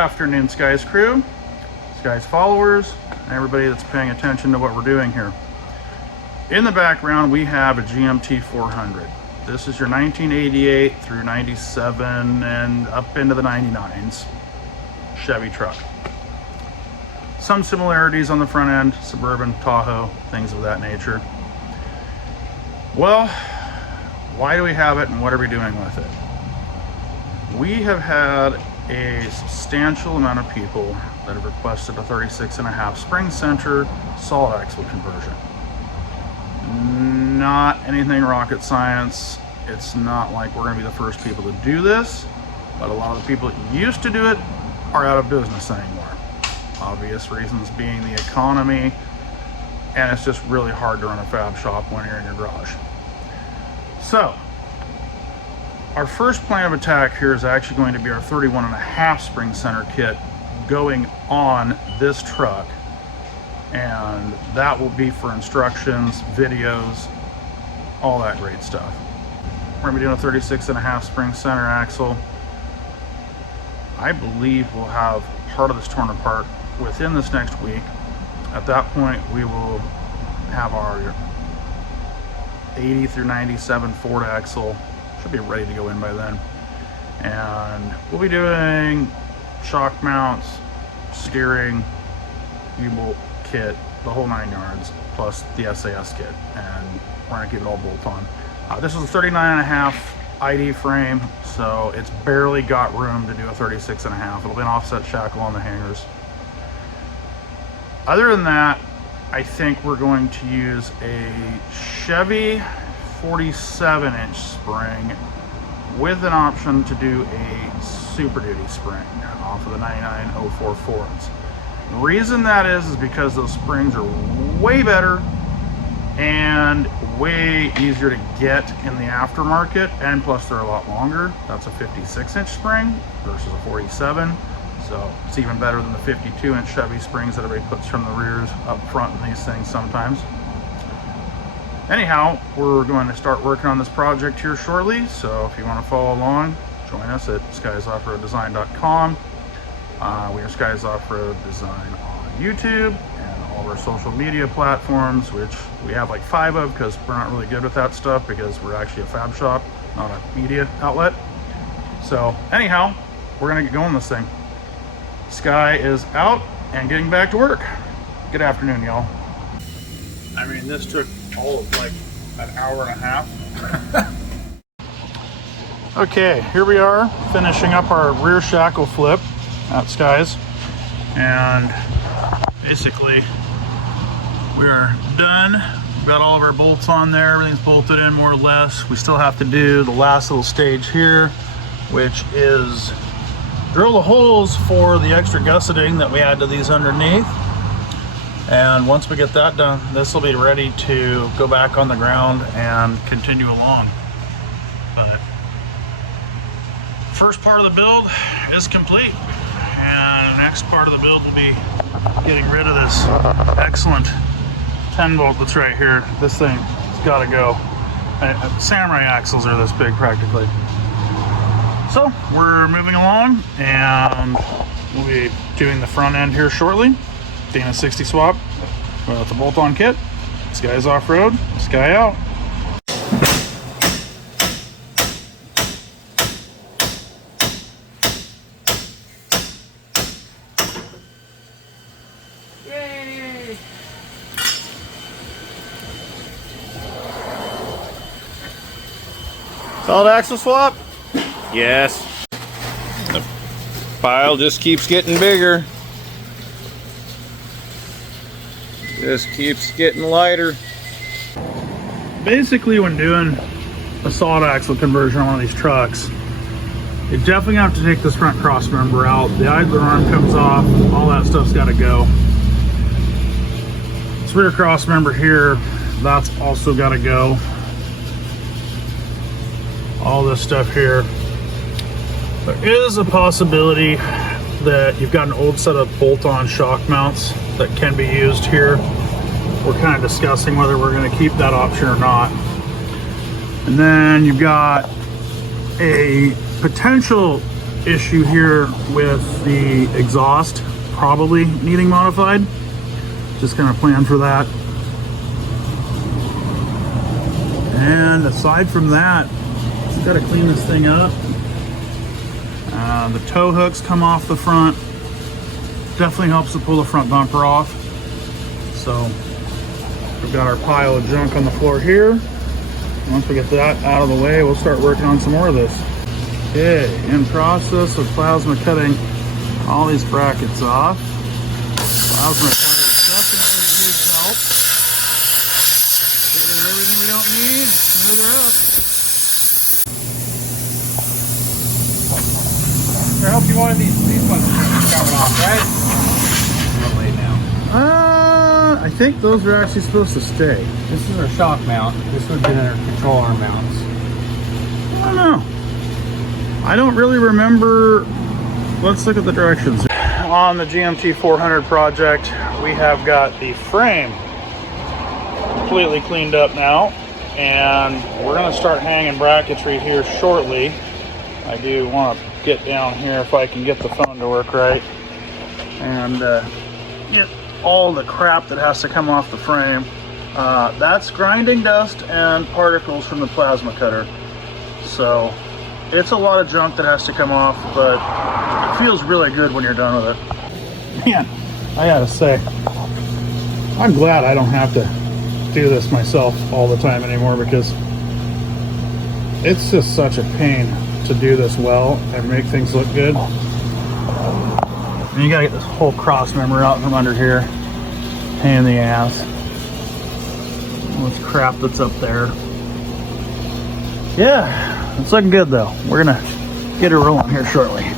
afternoon, Skies crew, Skies followers, and everybody that's paying attention to what we're doing here. In the background, we have a GMT 400. This is your 1988 through 97 and up into the 99s Chevy truck. Some similarities on the front end, Suburban, Tahoe, things of that nature. Well, why do we have it and what are we doing with it? We have had a substantial amount of people that have requested a 36.5 spring center solid axle conversion. Not anything rocket science. It's not like we're going to be the first people to do this, but a lot of the people that used to do it are out of business anymore. Obvious reasons being the economy, and it's just really hard to run a fab shop when you're in your garage. So our first plan of attack here is actually going to be our 31.5 spring center kit going on this truck, and that will be for instructions, videos, all that great stuff. We're going to be doing a 36.5 spring center axle. I believe we'll have part of this torn apart within this next week. At that point, we will have our 80 through 97 Ford axle. Should be ready to go in by then. And we'll be doing shock mounts, steering, U-bolt kit, the whole 9 yards, plus the SAS kit. And we're gonna keep it all bolt on. This is a 39.5 ID frame, so it's barely got room to do a 36.5. It'll be an offset shackle on the hangers. Other than that, I think we're going to use a Chevy 47-inch spring with an option to do a Super Duty spring off of the 9904 Fords. The reason that is because those springs are way better and way easier to get in the aftermarket, and plus they're a lot longer. That's a 56-inch spring versus a 47, so it's even better than the 52-inch Chevy springs that everybody puts from the rears up front in these things sometimes. Anyhow, we're going to start working on this project here shortly, so if you want to follow along, join us at skyesoffroaddesign.com. We are Skies Off-Road Design on YouTube and all of our social media platforms, which we have like 5 of because we're not really good with that stuff because we're actually a fab shop, not a media outlet. So anyhow, we're going to get going this thing. Sky is out and getting back to work. Good afternoon, y'all. I mean, this took all of like an hour and a half. Okay, here we are finishing up our rear shackle flip at Skies, and basically we are done. We've got all of our bolts on there, everything's bolted in more or less. We still have to do the last little stage here, which is drill the holes for the extra gusseting that we add to these underneath. And once we get that done, this will be ready to go back on the ground and continue along. But first part of the build is complete, and the next part of the build will be getting rid of this excellent 10 bolt that's right here. This thing has got to go. Samurai axles are this big practically. So we're moving along, and we'll be doing the front end here shortly. Dana 60 swap with the bolt-on kit. Skies Off-Road, Sky out. Yay! Solid axle swap? Yes. The pile just keeps getting bigger. Just keeps getting lighter. Basically, when doing a solid axle conversion on one of these trucks, you definitely have to take this front cross member out. The idler arm comes off, all that stuff's got to go. This rear cross member here, that's also got to go. All this stuff here. There is a possibility that you've got an old set of bolt-on shock mounts that can be used here. We're kind of discussing whether we're going to keep that option or not. And then you've got a potential issue here with the exhaust probably needing modified. Just gonna plan for that. And aside from that, just gotta clean this thing up. The tow hooks come off the front. Definitely helps to pull the front bumper off. So we've got our pile of junk on the floor here. Once we get that out of the way, we'll start working on some more of this. Okay, in process of plasma cutting all these brackets off. Plasma cutter definitely needs help. Get rid of everything we don't need, smooth her up. I hope you wanted these ones coming off, right? A little late now. I think those are actually supposed to stay. This is our shock mount. This would have been our control arm mounts. I don't know. I don't really remember. Let's look at the directions. On the GMT 400 project, we have got the frame completely cleaned up now, and we're going to start hanging bracketry here shortly. I do want to get down here if I can get the phone to work right and get all the crap that has to come off the frame. That's grinding dust and particles from the plasma cutter. So it's a lot of junk that has to come off, but it feels really good when you're done with it. Man, I gotta say, I'm glad I don't have to do this myself all the time anymore, because it's just such a pain to do this well and make things look good. And you gotta get this whole cross member out from under here. Pain in the ass. All this crap that's up there. Yeah, it's looking good though. We're gonna get it rolling here shortly.